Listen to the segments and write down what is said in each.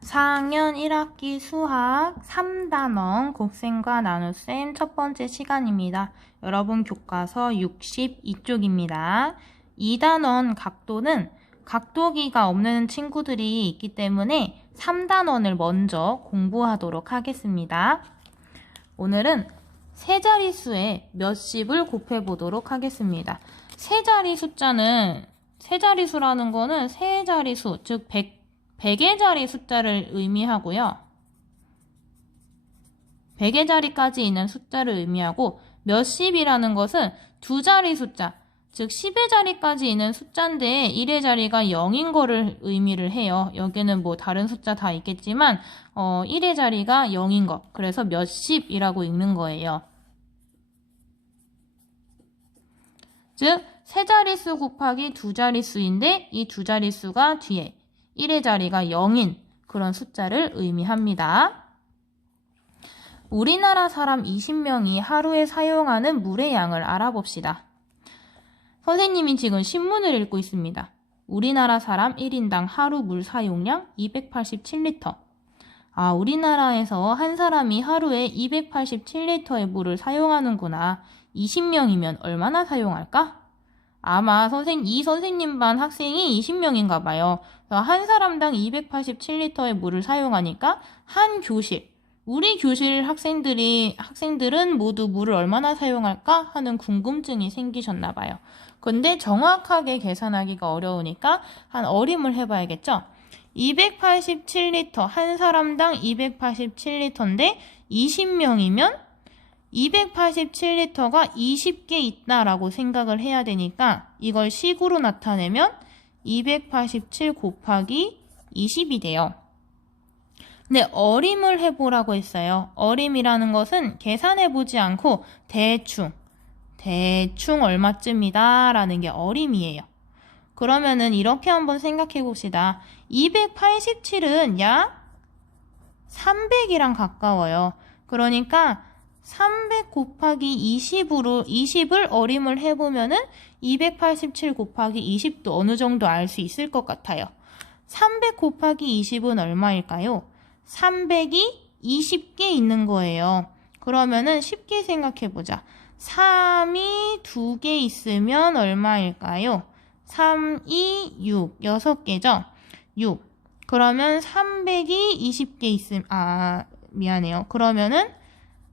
4학년 1학기 수학 3단원 곱셈과 나눗셈 첫 번째 시간입니다. 여러분 교과서 62쪽입니다. 2단원 각도는 각도기가 없는 친구들이 있기 때문에 3단원을 먼저 공부하도록 하겠습니다. 오늘은 세 자릿수에 몇십을 곱해보도록 하겠습니다. 세 자리 숫자는 세 자리수라는 거는 세 자리수, 즉 100의 자리 숫자를 의미하고요. 100의 자리까지 있는 숫자를 의미하고 몇십이라는 것은 두 자리 숫자, 즉 10의 자리까지 있는 숫자인데 1의 자리가 0인 거를 의미를 해요. 여기는 뭐 다른 숫자 다 있겠지만 1의 자리가 0인 거, 그래서 몇십이라고 읽는 거예요. 즉 세 자릿수 곱하기 두 자릿수인데 이 두 자릿수가 뒤에 1의 자리가 0인 그런 숫자를 의미합니다. 우리나라 사람 20명이 하루에 사용하는 물의 양을 알아봅시다. 선생님이 지금 신문을 읽고 있습니다. 우리나라 사람 1인당 하루 물 사용량 287리터. 우리나라에서 한 사람이 하루에 287리터의 물을 사용하는구나. 20명이면 얼마나 사용할까? 아마 이 선생님 반 학생이 20명인가 봐요. 한 사람당 287리터의 물을 사용하니까 한 교실, 우리 교실 학생들은 모두 물을 얼마나 사용할까 하는 궁금증이 생기셨나 봐요. 근데 정확하게 계산하기가 어려우니까 한 어림을 해봐야겠죠? 287리터, 한 사람당 287리터인데 20명이면 287리터가 20개 있다라고 생각을 해야 되니까 이걸 식으로 나타내면 287 곱하기 20이 돼요. 근데 어림을 해보라고 했어요. 어림이라는 것은 계산해보지 않고 대충 얼마쯤이다 라는 게 어림이에요. 그러면은 이렇게 한번 생각해 봅시다. 287은 약 300이랑 가까워요. 그러니까 300 곱하기 20을 어림을 해보면은 287 곱하기 20도 어느 정도 알 수 있을 것 같아요. 300 곱하기 20은 얼마일까요? 300이 20개 있는 거예요. 그러면은 쉽게 생각해보자. 3이 2개 있으면 얼마일까요? 3, 2, 6. 6개죠? 6. 그러면 300이 20개 있으면, 미안해요. 그러면은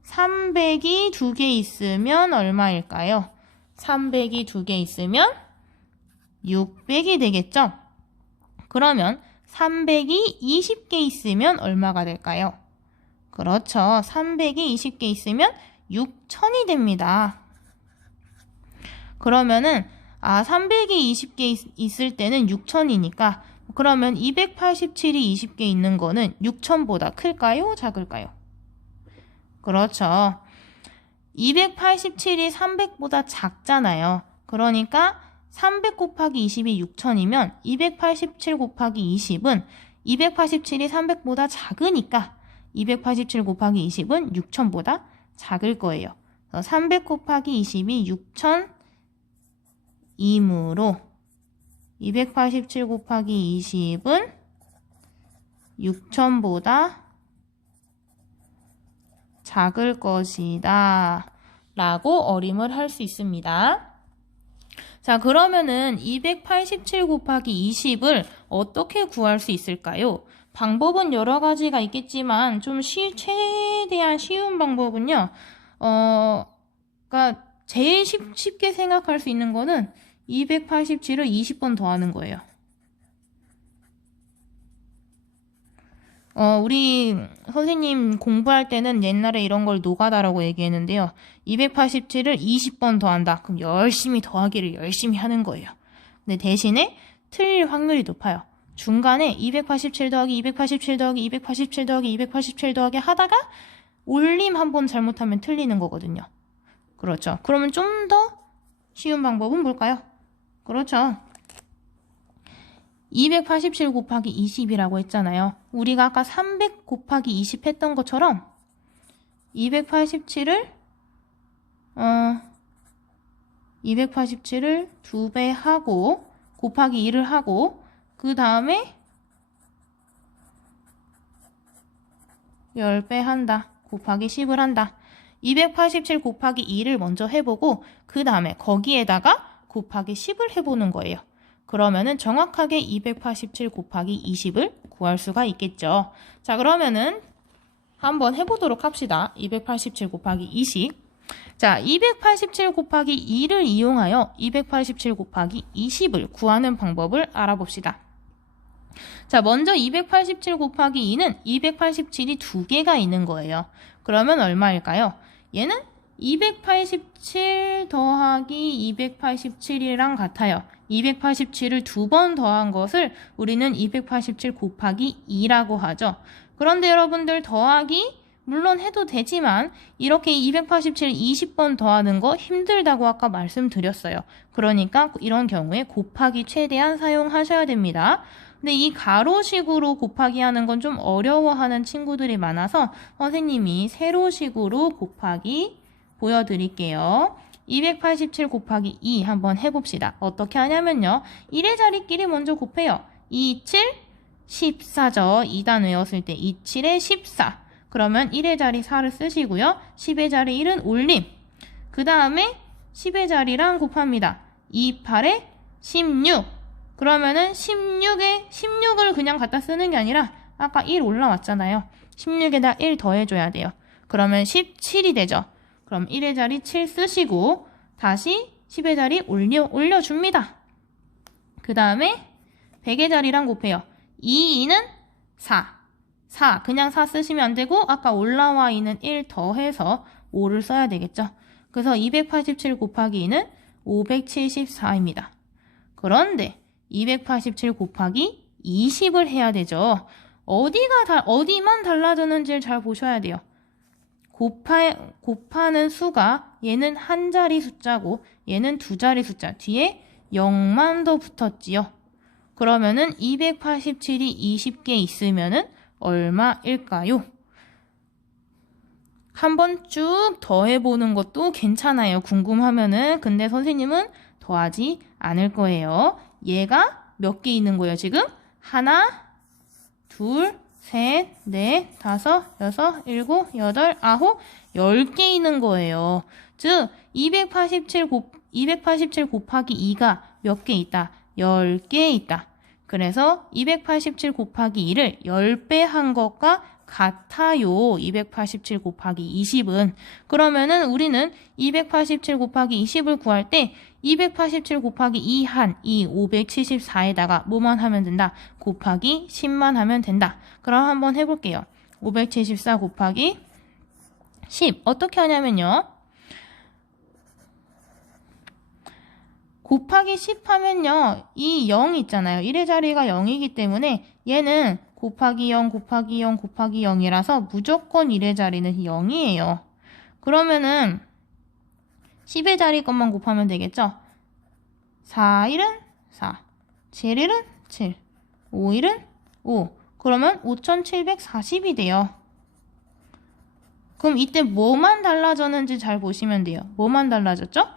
300이 2개 있으면 얼마일까요? 300이 2개 있으면 600이 되겠죠? 그러면 300이 20개 있으면 얼마가 될까요? 그렇죠. 300이 20개 있으면 6000이 됩니다. 그러면은 300이 20개 있을 때는 6000이니까 그러면 287이 20개 있는 거는 6000보다 클까요? 작을까요? 그렇죠. 287이 300보다 작잖아요. 그러니까 300 곱하기 20이 6000이면 287 곱하기 20은 287이 300보다 작으니까 287 곱하기 20은 6000보다 작을 거예요. 300 곱하기 20이 6000이므로 287 곱하기 20은 6000보다 작을 것이다 라고 어림을 할 수 있습니다. 자, 그러면은 287 곱하기 20을 어떻게 구할 수 있을까요? 방법은 여러 가지가 있겠지만 좀 최대한 쉬운 방법은요. 그러니까 제일 쉽게 생각할 수 있는 거는 287을 20번 더하는 거예요. 우리 선생님 공부할 때는 옛날에 이런 걸 노가다라고 얘기했는데요. 287을 20번 더한다. 그럼 열심히 더하기를 열심히 하는 거예요. 근데 대신에 틀릴 확률이 높아요. 중간에 287 더하기 287 더하기 287 더하기 287 더하기 하다가 올림 한번 잘못하면 틀리는 거거든요. 그렇죠. 그러면 좀 더 쉬운 방법은 뭘까요? 그렇죠. 287 곱하기 20이라고 했잖아요. 우리가 아까 300 곱하기 20 했던 것처럼 287을 287을 2배 하고 곱하기 1을 하고 그 다음에 10배 한다. 곱하기 10을 한다. 287 곱하기 2를 먼저 해보고 그 다음에 거기에다가 곱하기 10을 해보는 거예요. 그러면은 정확하게 287 곱하기 20을 구할 수가 있겠죠. 자, 그러면은 한번 해보도록 합시다. 287 곱하기 20. 자, 287 곱하기 2를 이용하여 287 곱하기 20을 구하는 방법을 알아봅시다. 자, 먼저 287 곱하기 2는 287이 두 개가 있는 거예요. 그러면 얼마일까요? 얘는 287 더하기 287이랑 같아요. 287을 두 번 더한 것을 우리는 287 곱하기 2라고 하죠. 그런데 여러분들 더하기 물론 해도 되지만 이렇게 287을 20번 더하는 거 힘들다고 아까 말씀드렸어요. 그러니까 이런 경우에 곱하기 최대한 사용하셔야 됩니다. 근데 이 가로식으로 곱하기 하는 건 좀 어려워하는 친구들이 많아서 선생님이 세로식으로 곱하기 보여드릴게요. 287 곱하기 2 한번 해봅시다. 어떻게 하냐면요. 1의 자리끼리 먼저 곱해요. 2, 7, 14죠. 2단 외웠을 때 2, 7에 14. 그러면 1의 자리 4를 쓰시고요. 10의 자리 1은 올림. 그 다음에 10의 자리랑 곱합니다. 2, 8에 16. 그러면은 16을 그냥 갖다 쓰는 게 아니라 아까 1 올라왔잖아요. 16에다 1 더해줘야 돼요. 그러면 17이 되죠. 그럼 1의 자리 7 쓰시고 다시 10의 자리 올려줍니다. 그 다음에 100의 자리랑 곱해요. 2, 2는 4. 4 그냥 4 쓰시면 안 되고 아까 올라와 있는 1 더해서 5를 써야 되겠죠. 그래서 287 곱하기 2는 574입니다. 그런데 287 곱하기 20을 해야 되죠. 어디만 달라졌는지를 잘 보셔야 돼요. 곱하는 수가 얘는 한 자리 숫자고 얘는 두 자리 숫자. 뒤에 0만 더 붙었지요. 그러면은 287이 20개 있으면은 얼마일까요? 한번 쭉 더해보는 것도 괜찮아요. 궁금하면은. 근데 선생님은 더하지 않을 거예요. 얘가 몇 개 있는 거예요, 지금? 하나, 둘, 셋, 넷, 다섯, 여섯, 일곱, 여덟, 아홉, 10개 있는 거예요. 즉, 287 곱하기 2가 몇 개 있다? 10개 있다. 그래서 287 곱하기 2를 10배 한 것과 같아요. 287 곱하기 20은. 그러면은 우리는 287 곱하기 20을 구할 때 287 곱하기 2 574에다가 뭐만 하면 된다? 곱하기 10만 하면 된다. 그럼 한번 해볼게요. 574 곱하기 10 어떻게 하냐면요. 곱하기 10 하면요. 이 0 있잖아요. 1의 자리가 0이기 때문에 얘는 곱하기 0, 곱하기 0, 곱하기 0이라서 무조건 1의 자리는 0이에요. 그러면은 10의 자리 것만 곱하면 되겠죠? 4일은 4, 7일은 7, 5일은 5. 그러면 5740이 돼요. 그럼 이때 뭐만 달라졌는지 잘 보시면 돼요. 뭐만 달라졌죠?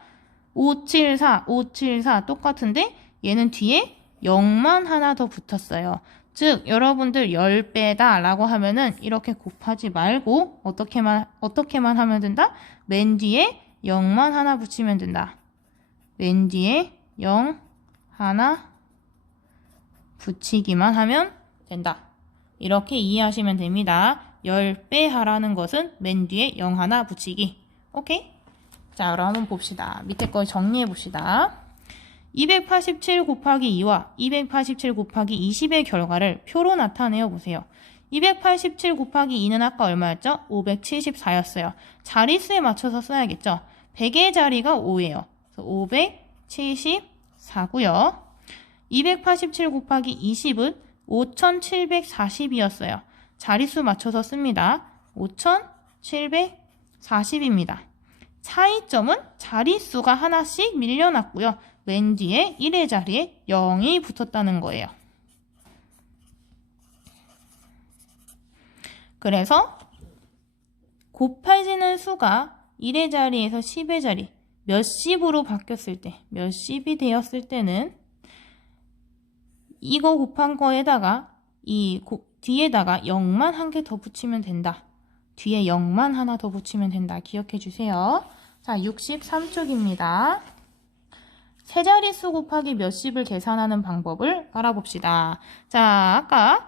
574 똑같은데 얘는 뒤에 0만 하나 더 붙었어요. 즉 여러분들 10배다 라고 하면은 이렇게 곱하지 말고 어떻게만 하면 된다? 맨 뒤에 0만 하나 붙이면 된다. 맨 뒤에 0 하나 붙이기만 하면 된다. 이렇게 이해하시면 됩니다. 10배 하라는 것은 맨 뒤에 0 하나 붙이기. 오케이? 자, 그럼 한번 봅시다. 밑에 거 정리해 봅시다. 287 곱하기 2와 287 곱하기 20의 결과를 표로 나타내어 보세요. 287 곱하기 2는 아까 얼마였죠? 574였어요. 자릿수에 맞춰서 써야겠죠? 100의 자리가 5예요. 그래서 574고요. 287 곱하기 20은 5740이었어요. 자릿수 맞춰서 씁니다. 5740입니다. 차이점은 자릿수가 하나씩 밀려났고요. 맨 뒤에 1의 자리에 0이 붙었다는 거예요. 그래서 곱해지는 수가 1의 자리에서 10의 자리 몇십으로 바뀌었을 때, 몇십이 되었을 때는 이거 곱한 거에다가 이 뒤에다가 0만 한 개 더 붙이면 된다. 뒤에 0만 하나 더 붙이면 된다. 기억해 주세요. 자, 63쪽입니다. 세 자릿수 곱하기 몇십을 계산하는 방법을 알아봅시다. 자, 아까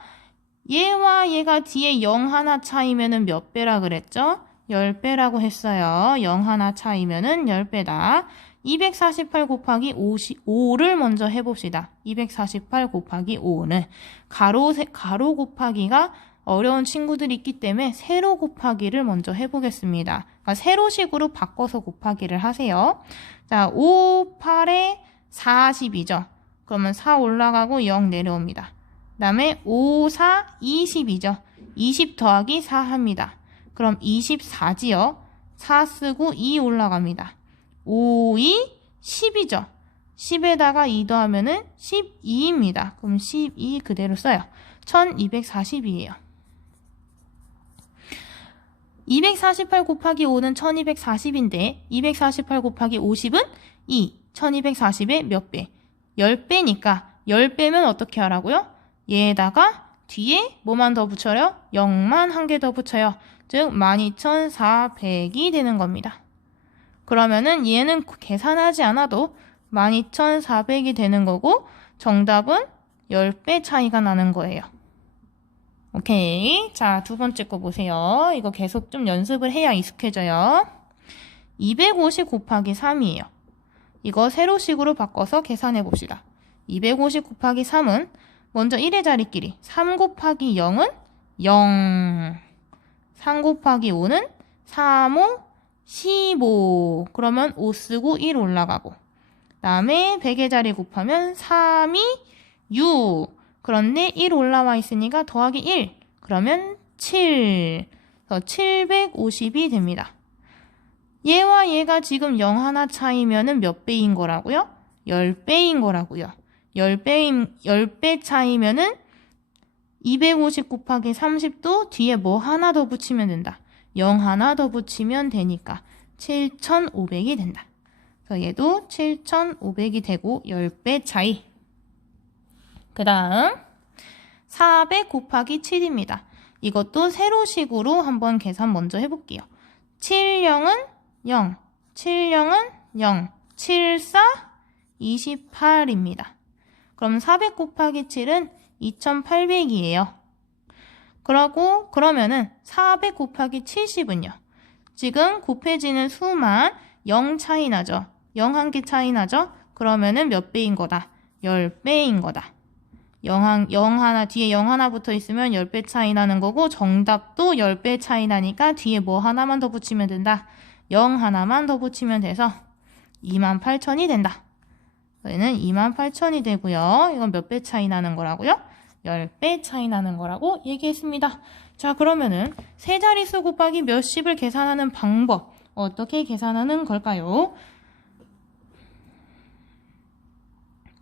얘와 얘가 뒤에 0 하나 차이면은 몇 배라 그랬죠? 10배라고 했어요. 0 하나 차이면은 10배다. 248 곱하기 5를 먼저 해봅시다. 248 곱하기 5는 가로 곱하기가 어려운 친구들이 있기 때문에 세로 곱하기를 먼저 해보겠습니다. 그러니까 세로식으로 바꿔서 곱하기를 하세요. 자, 5, 8에 40이죠. 그러면 4 올라가고 0 내려옵니다. 그 다음에 5, 4, 20이죠. 20 더하기 4 합니다. 그럼 24지요. 4 쓰고 2 올라갑니다. 5, 2, 10이죠. 10에다가 2 더하면은 12입니다. 그럼 12 그대로 써요. 1240이에요. 248 곱하기 5는 1240인데 248 곱하기 50은 2. 1240의 몇 배? 10배니까 10배면 어떻게 하라고요? 얘에다가 뒤에 뭐만 더 붙여요? 0만 한 개 더 붙여요. 즉 12400이 되는 겁니다. 그러면은 얘는 계산하지 않아도 12400이 되는 거고 정답은 10배 차이가 나는 거예요. 오케이. 자, 두 번째 거 보세요. 이거 계속 좀 연습을 해야 익숙해져요. 250 곱하기 3이에요. 이거 세로식으로 바꿔서 계산해 봅시다. 250 곱하기 3은 먼저 1의 자리끼리 3 곱하기 0은 0 3 곱하기 5는 3, 5, 15 그러면 5 쓰고 1 올라가고 그 다음에 100의 자리 곱하면 3, 2, 6 그런데 1 올라와 있으니까 더하기 1 그러면 7 그래서 750이 됩니다. 얘와 얘가 지금 0 하나 차이면은 몇 배인 거라고요? 10배인 거라고요. 10배 차이면은 250 곱하기 30도 뒤에 뭐 하나 더 붙이면 된다. 0 하나 더 붙이면 되니까 7500이 된다. 그래서 얘도 7500이 되고 10배 차이. 그 다음 400 곱하기 7입니다. 이것도 세로식으로 한번 계산 먼저 해볼게요. 7, 0은 0, 7, 0은 0, 7, 4, 28입니다. 그럼 400 곱하기 7은 2800이에요. 그러면은 400 곱하기 70은요. 지금 곱해지는 수만 0 차이 나죠. 0 한 개 차이 나죠. 그러면은 몇 배인 거다? 10배인 거다. 0 하나, 뒤에 0 하나 붙어 있으면 10배 차이 나는 거고 정답도 10배 차이 나니까 뒤에 뭐 하나만 더 붙이면 된다. 0 하나만 더 붙이면 돼서 28000이 된다. 얘는 28000이 되고요. 이건 몇 배 차이 나는 거라고요? 10배 차이 나는 거라고 얘기했습니다. 자, 그러면은 세 자릿수 곱하기 몇십을 계산하는 방법 어떻게 계산하는 걸까요?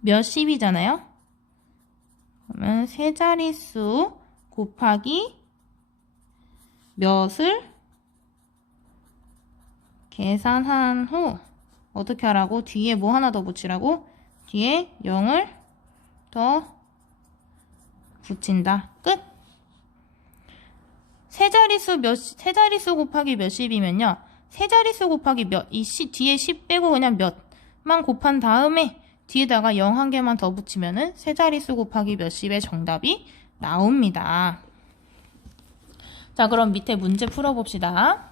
몇십이잖아요. 그러면 세 자릿수 곱하기 몇을 계산한 후 어떻게 하라고? 뒤에 뭐 하나 더 붙이라고? 뒤에 0을 더 붙인다. 끝! 세 자릿수 곱하기 몇십이면요. 세 자릿수 곱하기 뒤에 10 빼고 그냥 몇만 곱한 다음에 뒤에다가 0 한 개만 더 붙이면은 세 자릿수 곱하기 몇십의 정답이 나옵니다. 자, 그럼 밑에 문제 풀어봅시다.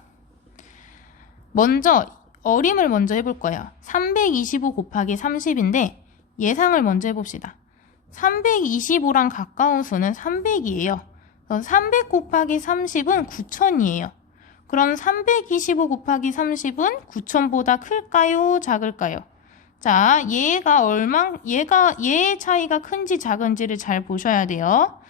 먼저 어림을 먼저 해볼 거예요. 325 곱하기 30인데 예상을 먼저 해봅시다. 325랑 가까운 수는 300이에요. 300 곱하기 30은 9000이에요. 그럼 325 곱하기 30은 9000보다 클까요? 작을까요? 자, 얘의 차이가 큰지 작은지를 잘 보셔야 돼요.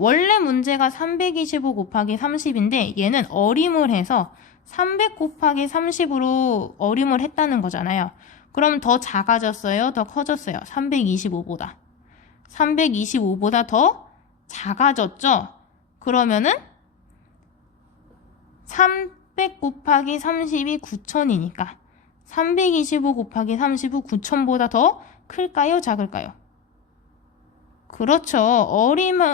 원래 문제가 325 곱하기 30인데 얘는 어림을 해서 300 곱하기 30으로 어림을 했다는 거잖아요. 그럼 더 작아졌어요? 더 커졌어요? 325보다. 325보다 더 작아졌죠? 그러면은 300 곱하기 30이 9000이니까 325 곱하기 30은 9000보다 더 클까요? 작을까요? 그렇죠.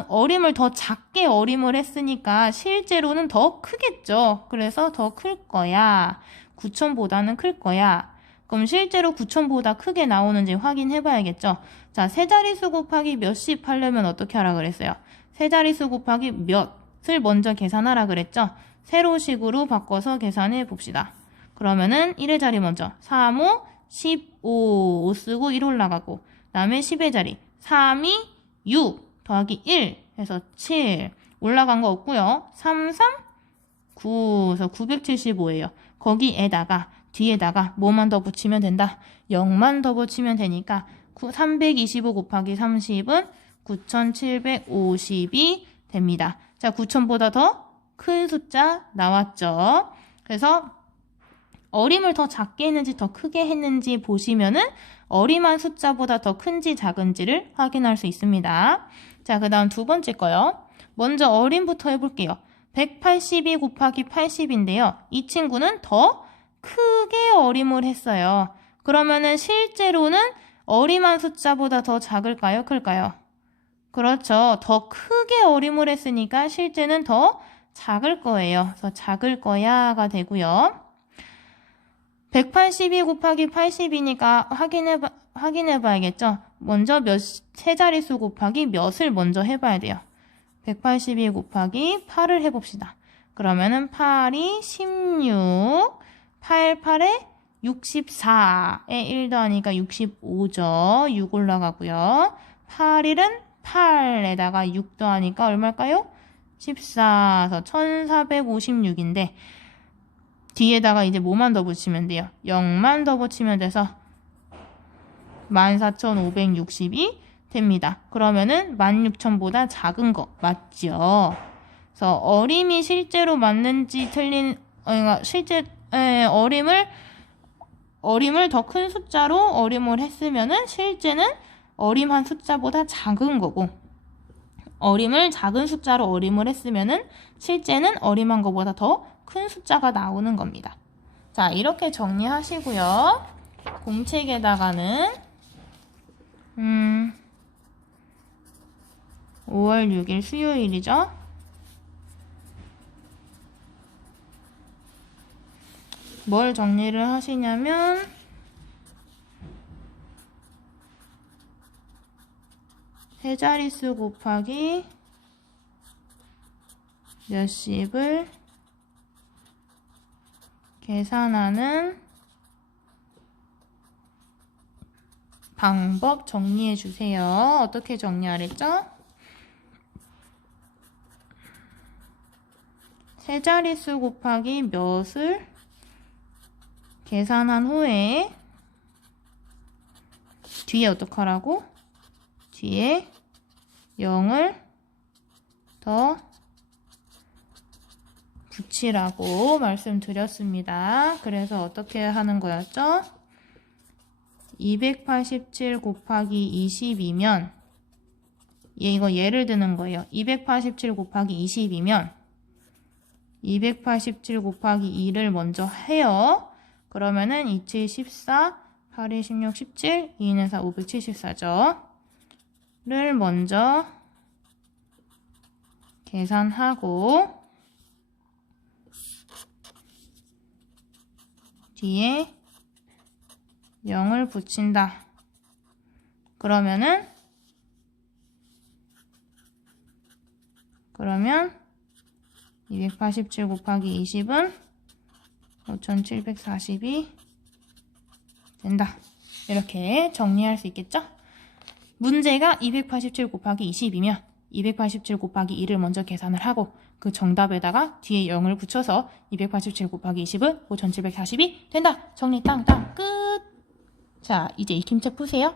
어림을 더 작게 어림을 했으니까 실제로는 더 크겠죠. 그래서 더 클 거야. 9,000보다는 클 거야. 그럼 실제로 9,000보다 크게 나오는지 확인해 봐야겠죠. 자, 세 자릿수 곱하기 몇십 하려면 어떻게 하라 그랬어요? 세 자릿수 곱하기 몇을 먼저 계산하라 그랬죠. 세로식으로 바꿔서 계산해 봅시다. 그러면은 1의 자리 먼저 3, 5, 15 쓰고 1 올라가고, 그 다음에 10의 자리 3, 2, 6 더하기 1 해서 7 올라간 거 없고요. 3, 3, 9 그래서 975예요. 거기에다가 뒤에다가 뭐만 더 붙이면 된다? 0만 더 붙이면 되니까 325 곱하기 30은 9,750이 됩니다. 자, 9,000보다 더 큰 숫자 나왔죠. 그래서 어림을 더 작게 했는지 더 크게 했는지 보시면은 어림한 숫자보다 더 큰지 작은지를 확인할 수 있습니다. 자, 그 다음 두 번째 거요. 먼저 어림부터 해볼게요. 182 곱하기 80인데요. 이 친구는 더 크게 어림을 했어요. 그러면은 실제로는 어림한 숫자보다 더 작을까요? 클까요? 그렇죠. 더 크게 어림을 했으니까 실제는 더 작을 거예요. 그래서 작을 거야가 되고요. 182 곱하기 80이니까 확인해 봐야겠죠. 먼저 세 자릿수 곱하기 몇을 먼저 해봐야 돼요. 182 곱하기 8을 해봅시다. 그러면은 8이 16, 8, 8에 64에 1 더하니까 65죠. 6 올라가고요. 8일은 8에다가 6 더하니까 얼마일까요? 14, 그래서 1456인데 뒤에다가 이제 뭐만 더 붙이면 돼요? 0만 더 붙이면 돼서 14,560이 됩니다. 그러면은 16,000보다 작은 거 맞죠? 그래서 어림이 실제로 맞는지 어림을 더 큰 숫자로 어림을 했으면은 실제는 어림한 숫자보다 작은 거고, 어림을 작은 숫자로 어림을 했으면은 실제는 어림한 것보다 더 큰 숫자가 나오는 겁니다. 자, 이렇게 정리하시고요. 공책에다가는 5월 6일 수요일이죠. 뭘 정리를 하시냐면 세 자릿수 곱하기 몇십을 계산하는 방법 정리해 주세요. 어떻게 정리하랬죠? 세 자릿수 곱하기 몇을 계산한 후에 뒤에 어떡하라고? 뒤에 0을 더 붙이라고 말씀드렸습니다. 그래서 어떻게 하는 거였죠? 287 곱하기 20이면 이거 예를 드는 거예요. 287 곱하기 20이면 287 곱하기 2를 먼저 해요. 그러면은 27, 14, 8, 2, 16, 17, 2는 4, 574죠. 를 먼저 계산하고 뒤에 0을 붙인다. 그러면 287 곱하기 20은 5740이 된다. 이렇게 정리할 수 있겠죠? 문제가 287 곱하기 20이면 287 곱하기 2를 먼저 계산을 하고 그 정답에다가 뒤에 0을 붙여서 287 곱하기 20은 5740이 된다. 정리 땅땅 끝. 자, 이제 익힘책 푸세요.